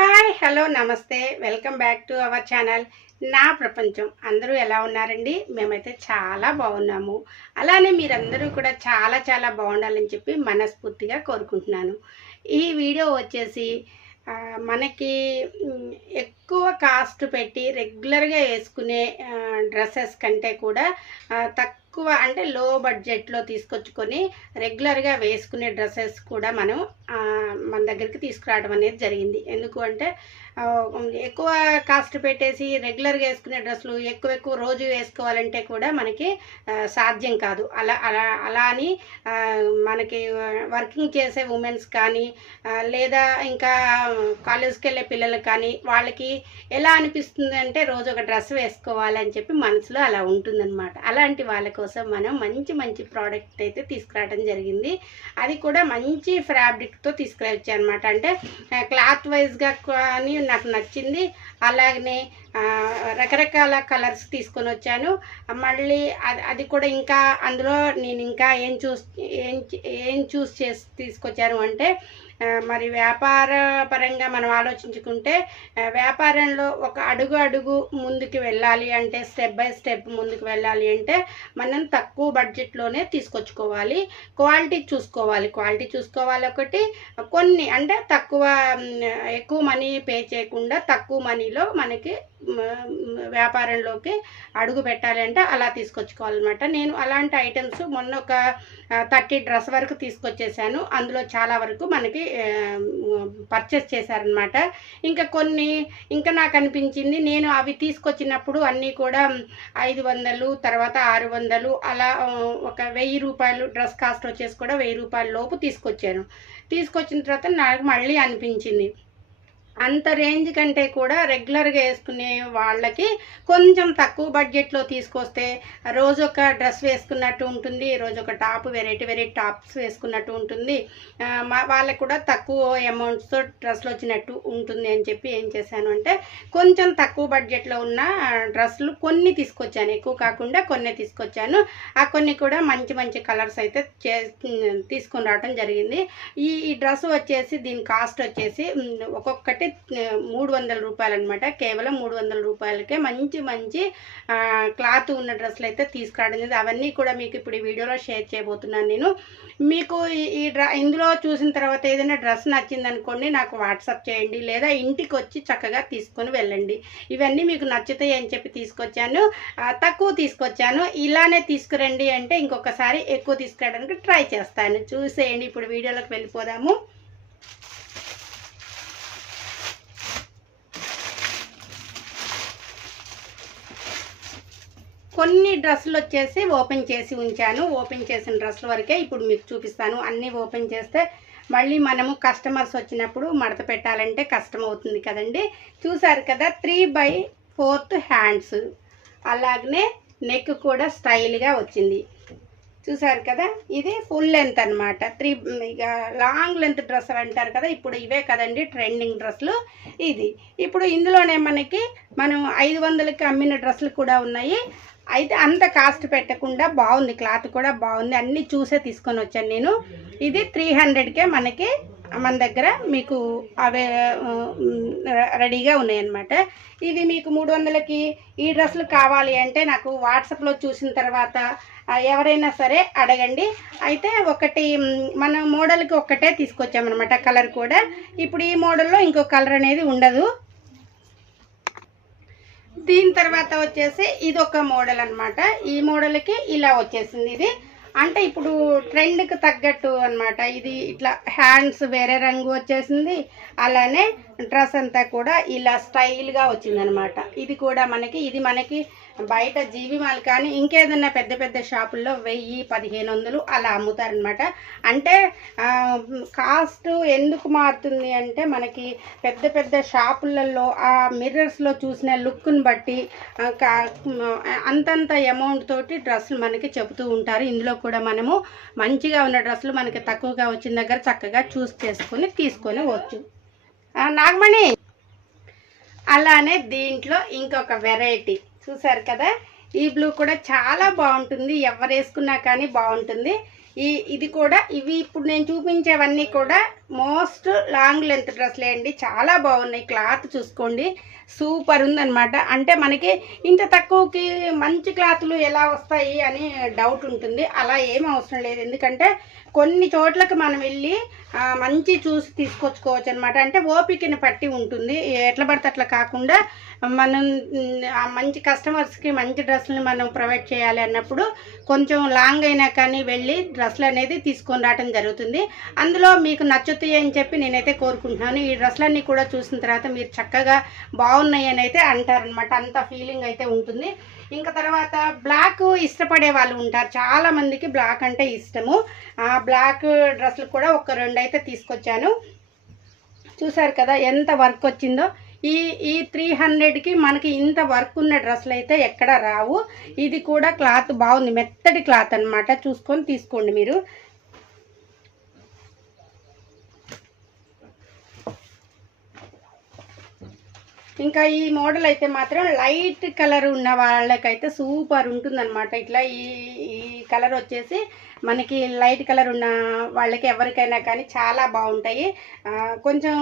Hi hello నమస్తే welcome back to our channel నా ప్రపంచం. అందరూ ఎలా ఉన్నారండి? మేమైతే చాలా బాగున్నాము. అలానే మీరందరూ కూడా చాలా చాలా బాగుండాలని చెప్పి మనస్ఫూర్తిగా కోరుకుంటున్నాను. ఈ వీడియో వచ్చేసి మనకి ఎక్కువ కాస్ట్ పెట్టి రెగ్యులర్గా వేసుకునే డ్రెస్సెస్ కంటే కూడా తక్కువ అంటే లో బడ్జెట్లో తీసుకొచ్చుకొని రెగ్యులర్గా వేసుకునే డ్రెస్సెస్ కూడా మనం మన దగ్గరికి తీసుకురావడం అనేది జరిగింది. ఎందుకు అంటే ఎక్కువ కాస్ట్ పెట్టేసి రెగ్యులర్గా వేసుకునే డ్రెస్సులు ఎక్కువ ఎక్కువ రోజు వేసుకోవాలంటే కూడా మనకి సాధ్యం కాదు. అలా అని మనకి వర్కింగ్ చేసే ఉమెన్స్ కానీ లేదా ఇంకా కాలేజ్కి వెళ్ళే పిల్లలకు కానీ వాళ్ళకి ఎలా అనిపిస్తుంది అంటే రోజు ఒక డ్రెస్ వేసుకోవాలని చెప్పి మనసులో అలా ఉంటుందన్నమాట. అలాంటి వాళ్ళ కోసం మనం మంచి మంచి ప్రోడక్ట్ అయితే తీసుకురావడం జరిగింది. అది కూడా మంచి ఫ్యాబ్రిక్తో తీసుకురావచ్చు అనమాట. అంటే క్లాత్ వైజ్గా కానీ నాకు నచ్చింది. అలాగనే రకరకాల కలర్స్ తీసుకొని వచ్చాను. మళ్ళీ అది కూడా ఇంకా అందులో నేను ఇంకా ఏం చూస్ చేసి తీసుకొచ్చాను అంటే మరి వ్యాపార పరంగా మనం ఆలోచించుకుంటే వ్యాపారంలో ఒక అడుగు ముందుకు వెళ్ళాలి అంటే స్టెప్ బై స్టెప్ ముందుకు వెళ్ళాలి అంటే మనం తక్కువ బడ్జెట్లోనే తీసుకొచ్చుకోవాలి. క్వాలిటీ చూసుకోవాలి ఒకటి. కొన్ని అంటే ఎక్కువ మనీ పే చేయకుండా తక్కువ మనీలో మనకి వ్యాపారంలోకి అడుగు పెట్టాలి అంటే అలా తీసుకొచ్చుకోవాలన్నమాట. నేను అలాంటి ఐటమ్స్ మొన్న ఒక 30 డ్రెస్ వరకు తీసుకొచ్చేసాను. అందులో చాలా వరకు మనకి పర్చేస్ చేశారనమాట. ఇంకా నాకు అనిపించింది, నేను అవి తీసుకొచ్చినప్పుడు అన్నీ కూడా 500 తర్వాత 600 అలా ఒక 1000 రూపాయలు డ్రెస్ కాస్ట్ వచ్చేసి కూడా 1000 రూపాయల లోపు తీసుకొచ్చిన తర్వాత నాకు మళ్ళీ అనిపించింది అంత రేంజ్ కంటే కూడా రెగ్యులర్గా వేసుకునే వాళ్ళకి కొంచెం తక్కువ బడ్జెట్లో తీసుకొస్తే రోజు ఒక డ్రెస్ వేసుకున్నట్టు ఉంటుంది, రోజు ఒక టాప్ వెరైటీ టాప్స్ వేసుకున్నట్టు ఉంటుంది, వాళ్ళకి కూడా తక్కువ అమౌంట్స్తో డ్రెస్లు వచ్చినట్టు ఉంటుంది అని చెప్పి ఏం చేశాను అంటే కొంచెం తక్కువ బడ్జెట్లో ఉన్న డ్రెస్సులు కొన్ని తీసుకొచ్చాను. ఎక్కువ కాకుండా కొన్ని తీసుకొచ్చాను. ఆ కొన్ని కూడా మంచి మంచి కలర్స్ అయితే తీసుకొని రావడం జరిగింది. ఈ డ్రెస్ వచ్చేసి దీని కాస్ట్ వచ్చేసి ఒక్కొక్కటి 300 రూపాయలు అనమాట. కేవలం 300 రూపాయలకే మంచి క్లాత్ ఉన్న డ్రెస్సులు అయితే తీసుకురావడం. అవన్నీ కూడా మీకు ఇప్పుడు ఈ వీడియోలో షేర్ చేయబోతున్నాను. నేను మీకు ఇందులో చూసిన తర్వాత ఏదైనా డ్రెస్ నచ్చిందనుకోండి నాకు వాట్సాప్ చేయండి, లేదా ఇంటికి వచ్చి చక్కగా తీసుకొని వెళ్ళండి. ఇవన్నీ మీకు నచ్చుతాయి అని చెప్పి తీసుకొచ్చాను. తక్కువ తీసుకొచ్చాను. ఇలానే తీసుకురండి అంటే ఇంకొకసారి ఎక్కువ తీసుకురావడానికి ట్రై చేస్తాను. చూసేయండి. ఇప్పుడు వీడియోలోకి వెళ్ళిపోదాము. కొన్ని డ్రెస్సులు వచ్చేసి ఓపెన్ చేసి ఉంచాను. ఓపెన్ చేసిన డ్రెస్సుల వరకే ఇప్పుడు మీకు చూపిస్తాను. అన్నీ ఓపెన్ చేస్తే మళ్ళీ మనము కస్టమర్స్ వచ్చినప్పుడు మడత పెట్టాలంటే కష్టం అవుతుంది కదండి. చూసారు కదా, 3/4 హ్యాండ్స్, అలాగనే నెక్ కూడా స్టైల్గా వచ్చింది. చూసారు కదా, ఇది ఫుల్ లెంత్ అనమాట. ఇక లాంగ్ లెంత్ డ్రెస్సులు అంటారు కదా, ఇప్పుడు ఇవే కదండి ట్రెండింగ్ డ్రెస్సులు. ఇప్పుడు ఇందులోనే మనం 500కి అమ్మిన డ్రెస్సులు కూడా ఉన్నాయి. అయితే అంత కాస్ట్ పెట్టకుండా బాగుంది, క్లాత్ కూడా బాగుంది, అన్నీ చూసే తీసుకొని వచ్చాను నేను. ఇది 300కే మన దగ్గర మీకు అవే రెడీగా ఉన్నాయన్నమాట. ఇవి మీకు 300కి ఈ డ్రెస్సులు కావాలి అంటే నాకు వాట్సాప్లో చూసిన తర్వాత ఎవరైనా సరే అడగండి. అయితే మన మోడల్కి ఒక్కటే తీసుకొచ్చామన్నమాట. కలర్ కూడా ఇప్పుడు ఈ మోడల్లో ఇంకో కలర్ అనేది ఉండదు. దీని తర్వాత వచ్చేసి ఇది ఒక మోడల్ అనమాట. ఈ మోడల్కి ఇలా వచ్చేసింది. ఇది అంటే ఇప్పుడు ట్రెండ్కి తగ్గట్టు అనమాట. ఇది ఇట్లా హ్యాండ్స్ వేరే రంగు వచ్చేసింది, అలానే డ్రెస్ అంతా కూడా ఇలా స్టైల్గా వచ్చిందనమాట. ఇది కూడా ఇది మనకి బయట జీవి మాల్ కానీ ఇంకేదన్నా పెద్ద పెద్ద షాపుల్లో 1000-1500 అలా అమ్ముతారనమాట. అంటే కాస్ట్ ఎందుకు మారుతుంది అంటే మనకి పెద్ద పెద్ద షాపులలో ఆ మిర్రర్స్లో చూసిన లుక్ని బట్టి అంతంత అమౌంట్ తోటి డ్రెస్సులు మనకి చెబుతూ ఉంటారు. ఇందులో కూడా మనము మంచిగా ఉన్న డ్రెస్సులు మనకి తక్కువగా వచ్చిన దగ్గర చక్కగా చూస్ చేసుకొని తీసుకొని వచ్చు. నాగమణి, అలానే దీంట్లో ఇంకొక వెరైటీ చూసారు కదా, ఈ బ్లూ కూడా చాలా బాగుంటుంది. ఎవరు వేసుకున్నా కానీ బాగుంటుంది. ఇది కూడా ఇవి ఇప్పుడు నేను చూపించేవన్నీ కూడా మోస్ట్ లాంగ్ లెంత్ డ్రెస్లే అండి, చాలా బాగున్నాయి. క్లాత్ చూసుకోండి, సూపర్ ఉందన్నమాట. అంటే మనకి ఇంత తక్కువకి మంచి క్లాతులు ఎలా వస్తాయి అని డౌట్ ఉంటుంది. అలా ఏం అవసరం లేదు, ఎందుకంటే కొన్ని చోట్లకి మనం వెళ్ళి మంచి చూసి తీసుకొచ్చుకోవచ్చు అనమాట. అంటే ఓపికని పట్టి ఉంటుంది, ఎట్లా పడితే అట్లా కాకుండా మనం మంచి కస్టమర్స్కి మంచి డ్రెస్సులు మనం ప్రొవైడ్ చేయాలి అన్నప్పుడు కొంచెం లాంగ్ అయినా కానీ వెళ్ళి డ్రెస్సులు అనేది తీసుకొని రావడం జరుగుతుంది. అందులో మీకు నచ్చుతాయి అని చెప్పి నేనైతే కోరుకుంటున్నాను. ఈ డ్రెస్సులన్నీ కూడా చూసిన తర్వాత మీరు చక్కగా బాగున్నాయి అని అయితే అంటారనమాట, అంత ఫీలింగ్ అయితే ఉంటుంది. ఇంకా తర్వాత బ్లాక్ ఇష్టపడే వాళ్ళు ఉంటారు, చాలా మందికి బ్లాక్ అంటే ఇష్టము. ఆ బ్లాక్ డ్రెస్సులు కూడా ఒక 2 అయితే తీసుకొచ్చాను. చూసారు కదా ఎంత వర్క్ వచ్చిందో. ఈ 300కి మనకి ఇంత వర్క్ ఉన్న డ్రెస్సులు అయితే ఎక్కడ రావు. ఇది కూడా క్లాత్ బాగుంది, మెత్తటి క్లాత్ అనమాట, చూసుకొని తీసుకోండి మీరు. ఇంకా ఈ మోడల్ అయితే మాత్రం లైట్ కలర్ ఉన్న వాళ్ళకైతే సూపర్ ఉంటుందన్నమాట. ఇట్లా ఈ కలర్ వచ్చేసి మనకి లైట్ కలర్ ఉన్న వాళ్ళకి ఎవరికైనా కానీ చాలా బాగుంటాయి. కొంచెం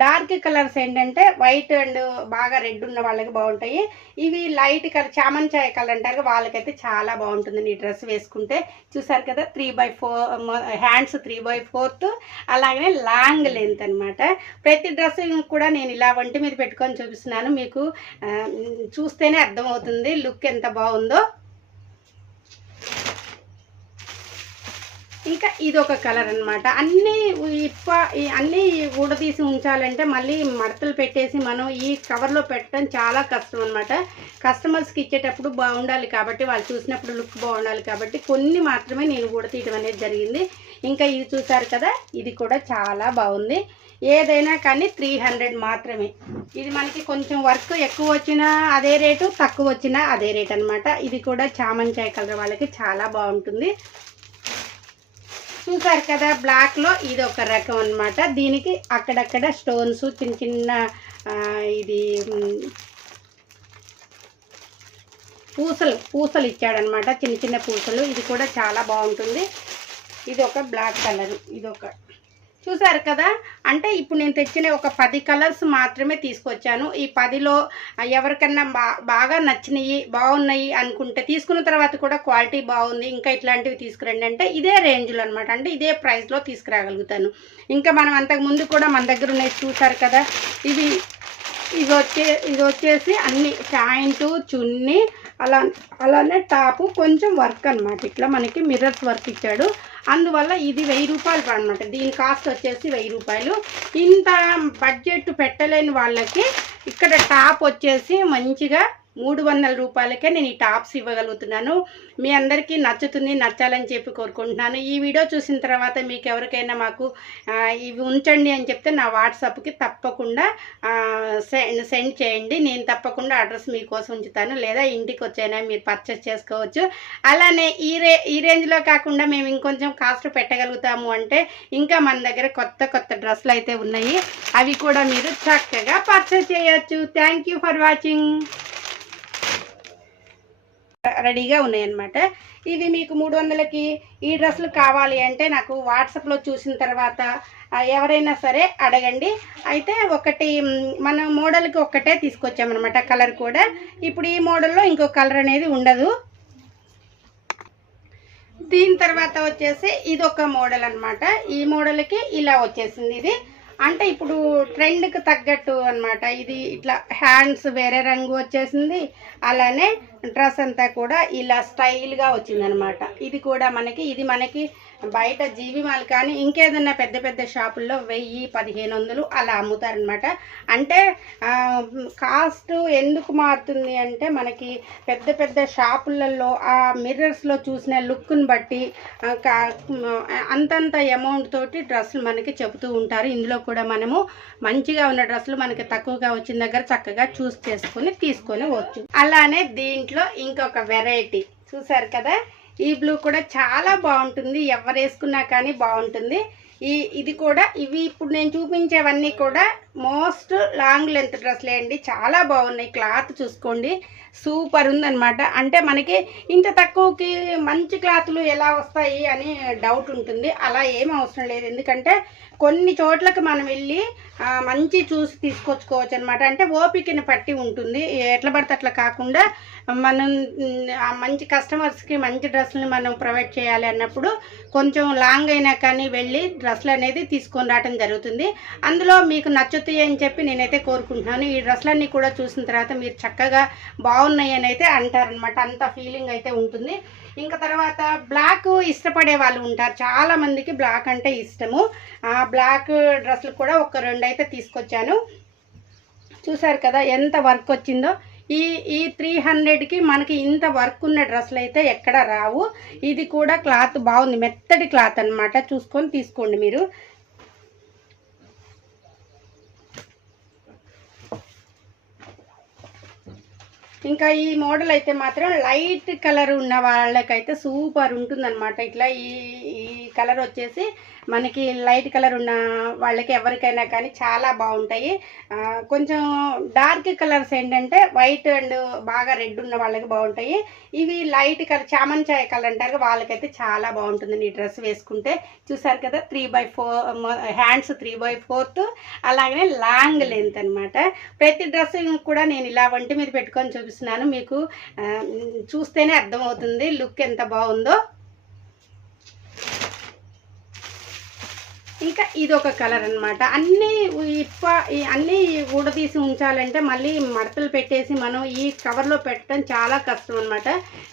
డార్క్ కలర్స్ ఏంటంటే వైట్ అండ్ బాగా రెడ్ ఉన్న వాళ్ళకి బాగుంటాయి. ఇవి లైట్ కలర్ చామంచాయ కలర్ అంటారు, వాళ్ళకైతే చాలా బాగుంటుంది ఈ డ్రెస్ వేసుకుంటే. చూసారు కదా 3/4 హ్యాండ్స్ 3/4, అలాగనే లాంగ్ లెంత్ అనమాట. ప్రతి డ్రెస్ కూడా నేను ఇలా ఒంటి మీద పెట్టుకొని చూపిస్తున్నాను, మీకు చూస్తేనే అర్థమవుతుంది లుక్ ఎంత బాగుందో. ఇంకా ఇది ఒక కలర్ అనమాట. అన్నీ ఊడదీసి ఉంచాలంటే మళ్ళీ మడతలు పెట్టేసి మనం ఈ కవర్లో పెట్టడం చాలా కష్టం అనమాట. కస్టమర్స్కి ఇచ్చేటప్పుడు బాగుండాలి కాబట్టి, వాళ్ళు చూసినప్పుడు లుక్ బాగుండాలి కాబట్టి కొన్ని మాత్రమే నేను ఊడతీయడం అనేది జరిగింది. ఇంకా ఇది చూసారు కదా, ఇది కూడా చాలా బాగుంది. ఏదైనా కానీ 300 మాత్రమే. ఇది మనకి కొంచెం వర్క్ ఎక్కువ వచ్చినా అదే రేటు, తక్కువ వచ్చినా అదే రేట్ అనమాట. ఇది కూడా చామంచాయ కలర్ వాళ్ళకి చాలా బాగుంటుంది. చూసారు కదా బ్లాక్లో ఇది ఒక రకం అనమాట. దీనికి అక్కడక్కడ స్టోన్స్ చిన్న చిన్న ఇది పూసలు ఇచ్చాడనమాట, చిన్న చిన్న పూసలు. ఇది కూడా చాలా బాగుంటుంది. ఇది ఒక బ్లాక్ కలర్, ఇది ఒక చూసారు కదా. అంటే ఇప్పుడు నేను తెచ్చిన ఒక 10 కలర్స్ మాత్రమే తీసుకొచ్చాను. ఈ 10లో ఎవరికన్నా బాగా నచ్చినాయి, బాగున్నాయి అనుకుంటే తీసుకున్న తర్వాత కూడా క్వాలిటీ బాగుంది ఇంకా ఇట్లాంటివి తీసుకురండి అంటే ఇదే రేంజ్లో అనమాట, అంటే ఇదే ప్రైస్లో తీసుకురాగలుగుతాను. ఇంకా మనం అంతకుముందు కూడా మన దగ్గర ఉన్నాయి చూసారు కదా. ఇది వచ్చేసి అన్ని ప్యాంటు, చున్నీ, అలానే టాపు, కొంచెం వర్క్ అనమాట. ఇట్లా మనకి మిర్రర్స్ వర్క్ ఇచ్చాడు, అందువల్ల ఇది 1000 రూపాయలు అనమాట. దీని కాస్ట్ వచ్చేసి 1000 రూపాయలు. ఇంత బడ్జెట్ పెట్టలేని వాళ్ళకి ఇక్కడ టాప్ వచ్చేసి మంచిగా 300 రూపాయలకే నేను ఈ టాప్స్ ఇవ్వగలుగుతున్నాను. మీ అందరికీ నచ్చుతుంది, నచ్చాలని చెప్పి కోరుకుంటున్నాను. ఈ వీడియో చూసిన తర్వాత మీకు ఎవరికైనా మాకు ఇవి ఉంచండి అని చెప్తే నా వాట్సాప్కి తప్పకుండా సెండ్ చేయండి. నేను తప్పకుండా అడ్రస్ మీకోసం ఉంచుతాను, లేదా ఇంటికి వచ్చైనా మీరు పర్చేస్ చేసుకోవచ్చు. అలానే ఈ రేంజ్లో కాకుండా మేము ఇంకొంచెం కాస్ట్ పెట్టగలుగుతాము అంటే ఇంకా మన దగ్గర కొత్త డ్రెస్సులు అయితే ఉన్నాయి, అవి కూడా మీరు చక్కగా పర్చేస్ చేయొచ్చు. Thank you for watching. రెడీగా ఉన్నాయన్నమాట. ఇవి మీకు 300కి ఈ డ్రెస్సులు కావాలి అంటే నాకు వాట్సాప్లో చూసిన తర్వాత ఎవరైనా సరే అడగండి. అయితే ఒకటి మన మోడల్కి ఒక్కటే తీసుకొచ్చామన్నమాట, కలర్ కూడా. ఇప్పుడు ఈ మోడల్లో ఇంకో కలర్ అనేది ఉండదు. దీని తర్వాత వచ్చేసి ఇది ఒక మోడల్ అనమాట. ఈ మోడల్కి ఇలా వచ్చేసింది. ఇది అంటే ఇప్పుడు ట్రెండ్కి తగ్గట్టు అనమాట. ఇది ఇట్లా హ్యాండ్స్ వేరే రంగు వచ్చేసింది, అలానే డ్రెస్ అంతా కూడా ఇలా స్టైల్గా వచ్చిందనమాట. ఇది కూడా ఇది మనకి బయట జీవి మాల్ కానీ ఇంకేదన్నా పెద్ద షాపుల్లో 1000-1500 అలా అమ్ముతారనమాట. అంటే కాస్ట్ ఎందుకు మారుతుంది అంటే మనకి పెద్ద షాపులలో ఆ మిర్రర్స్లో చూసిన లుక్ని బట్టి అంతంత అమౌంట్ తోటి డ్రెస్సులు మనకి చెబుతూ ఉంటారు. ఇందులో కూడా మనము మంచిగా ఉన్న డ్రెస్సులు మనకి తక్కువగా వచ్చిన దగ్గర చక్కగా చూస్ చేసుకొని తీసుకొని వచ్చు. అలానే దీంట్లో ఇంకొక వెరైటీ చూసారు కదా, ఈ బ్లూ కూడా చాలా బాగుంటుంది, ఎవరు వేసుకున్నా కానీ బాగుంటుంది. ఇది కూడా ఇవి ఇప్పుడు నేను చూపించేవన్నీ కూడా మోస్ట్ లాంగ్ లెంత్ డ్రెస్లే అండి, చాలా బాగున్నాయి. క్లాత్ చూసుకోండి, సూపర్ ఉందన్నమాట. అంటే మనకి ఇంత తక్కువకి మంచి క్లాతులు ఎలా వస్తాయి అని డౌట్ ఉంటుంది. అలా ఏం అవసరం లేదు, ఎందుకంటే కొన్ని చోట్లకు మనం వెళ్ళి మంచి చూసి తీసుకొచ్చుకోవచ్చు అనమాట. అంటే ఓపికని పట్టి ఉంటుంది, ఎట్లా పడితే అట్లా కాకుండా మనం మంచి కస్టమర్స్కి మంచి డ్రెస్సులని మనం ప్రొవైడ్ చేయాలి అన్నప్పుడు కొంచెం లాంగ్ అయినా కానీ వెళ్ళి డ్రెస్సులు అనేది తీసుకొని రావడం జరుగుతుంది. అందులో మీకు నచ్చుతాయి అని చెప్పి నేనైతే కోరుకుంటున్నాను. ఈ డ్రెస్సులన్నీ కూడా చూసిన తర్వాత మీరు చక్కగా బాగున్నాయి అని అయితే అంటారనమాట, అంత ఫీలింగ్ అయితే ఉంటుంది. ఇంకా తర్వాత బ్లాక్ ఇష్టపడే వాళ్ళు ఉంటారు, చాలామందికి బ్లాక్ అంటే ఇష్టము. బ్లాక్ డ్రెస్సులు కూడా ఒక 2 అయితే తీసుకొచ్చాను. చూసారు కదా ఎంత వర్క్ వచ్చిందో. ఈ 300కి మనకి ఇంత వర్క్ ఉన్న డ్రెస్సులు అయితే ఎక్కడ రావు. ఇది కూడా క్లాత్ బాగుంది, మెత్తటి క్లాత్ అనమాట, చూసుకొని తీసుకోండి మీరు. ఇంకా ఈ మోడల్ అయితే మాత్రం లైట్ కలర్ ఉన్న వాళ్ళకైతే సూపర్ ఉంటుందన్నమాట. ఇట్లా ఈ కలర్ వచ్చేసి మనకి లైట్ కలర్ ఉన్న వాళ్ళకి ఎవరికైనా కానీ చాలా బాగుంటాయి. కొంచెం డార్క్ కలర్స్ ఏంటంటే వైట్ అండ్ బాగా రెడ్ ఉన్న వాళ్ళకి బాగుంటాయి. ఇవి లైట్ కలర్ చామంచాయ కలర్ అంటారు, వాళ్ళకైతే చాలా బాగుంటుంది ఈ డ్రెస్ వేసుకుంటే. చూసారు కదా 3/4 హ్యాండ్స్ 3/4, అలాగనే లాంగ్ లెంత్ అనమాట. ప్రతి డ్రెస్ కూడా నేను ఇలా వంటి మీద పెట్టుకొని చూపిస్తున్నాను, మీకు చూస్తేనే అర్థమవుతుంది లుక్ ఎంత బాగుందో. ఇంకా ఇది ఒక కలర్ అనమాట. అన్నీ ఊడదీసి ఉంచాలంటే మళ్ళీ మడతలు పెట్టేసి మనం ఈ కవర్లో పెట్టడం చాలా కష్టం అనమాట.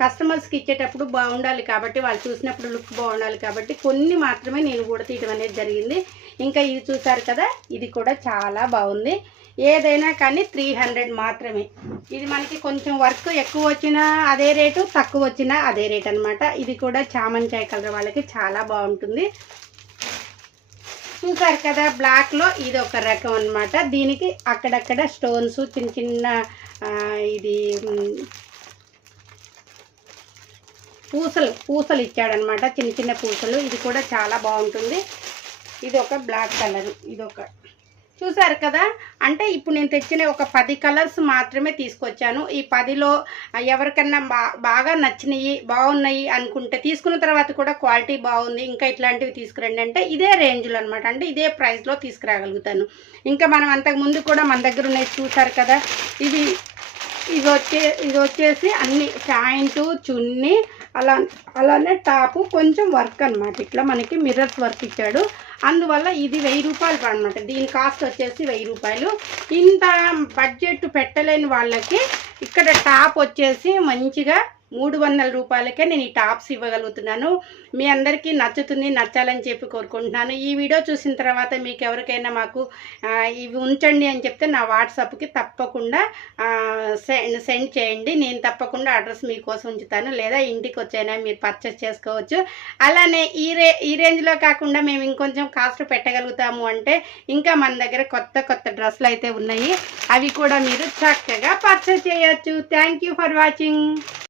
కస్టమర్స్కి ఇచ్చేటప్పుడు బాగుండాలి కాబట్టి, వాళ్ళు చూసినప్పుడు లుక్ బాగుండాలి కాబట్టి కొన్ని మాత్రమే నేను ఊడతీయడం అనేది జరిగింది. ఇంకా ఇది చూసారు కదా, ఇది కూడా చాలా బాగుంది. ఏదైనా కానీ 300 మాత్రమే. ఇది మనకి కొంచెం వర్క్ ఎక్కువ వచ్చినా అదే రేటు, తక్కువ వచ్చినా అదే రేట్ అనమాట. ఇది కూడా చామంచాయ కలర్ వాళ్ళకి చాలా బాగుంటుంది. చూసారు కదా బ్లాక్లో ఇది ఒక రకం అనమాట. దీనికి అక్కడక్కడ స్టోన్స్ చిన్న చిన్న ఇది పూసలు ఇచ్చాడనమాట, చిన్న చిన్న పూసలు. ఇది కూడా చాలా బాగుంటుంది. ఇది ఒక బ్లాక్ కలర్, ఇది ఒక చూసారు కదా. అంటే ఇప్పుడు నేను తెచ్చిన ఒక 10 కలర్స్ మాత్రమే తీసుకొచ్చాను. ఈ 10లో ఎవరికన్నా బాగా నచ్చినాయి, బాగున్నాయి అనుకుంటే తీసుకున్న తర్వాత కూడా క్వాలిటీ బాగుంది ఇంకా ఇట్లాంటివి తీసుకురండి అంటే ఇదే రేంజ్లో అనమాట, అంటే ఇదే ప్రైస్లో తీసుకురాగలుగుతాను. ఇంకా మనం అంతకుముందు కూడా మన దగ్గర ఉన్నాయి చూసారు కదా. ఇది వచ్చేసి అన్ని ప్యాంటు, చున్నీ, అలానే టాపు, కొంచెం వర్క్ అనమాట. ఇట్లా మనకి మిర్రర్స్ వర్క్ ఇచ్చాడు, అందువల్ల ఇది 1000 రూపాయలు అనమాట. దీని కాస్ట్ వచ్చేసి 1000 రూపాయలు. ఇంత బడ్జెట్ పెట్టలేని వాళ్ళకి ఇక్కడ టాప్ వచ్చేసి మంచిగా 300 రూపాయలకే నేను ఈ టాప్స్ ఇవ్వగలుగుతున్నాను. మీ అందరికీ నచ్చుతుంది, నచ్చాలని చెప్పి కోరుకుంటున్నాను. ఈ వీడియో చూసిన తర్వాత మీకు ఎవరికైనా మాకు ఇవి ఉంచండి అని చెప్తే నా వాట్సాప్కి తప్పకుండా సెండ్ చేయండి. నేను తప్పకుండా అడ్రస్ మీకోసం ఉంచుతాను, లేదా ఇంటికి వచ్చైనా మీరు పర్చేస్ చేసుకోవచ్చు. అలానే ఈ రేంజ్లో కాకుండా మేము ఇంకొంచెం కాస్ట్ పెట్టగలుగుతాము అంటే ఇంకా మన దగ్గర కొత్త డ్రెస్సులు అయితే ఉన్నాయి, అవి కూడా మీరు చక్కగా పర్చేస్ చేయొచ్చు. Thank you for watching.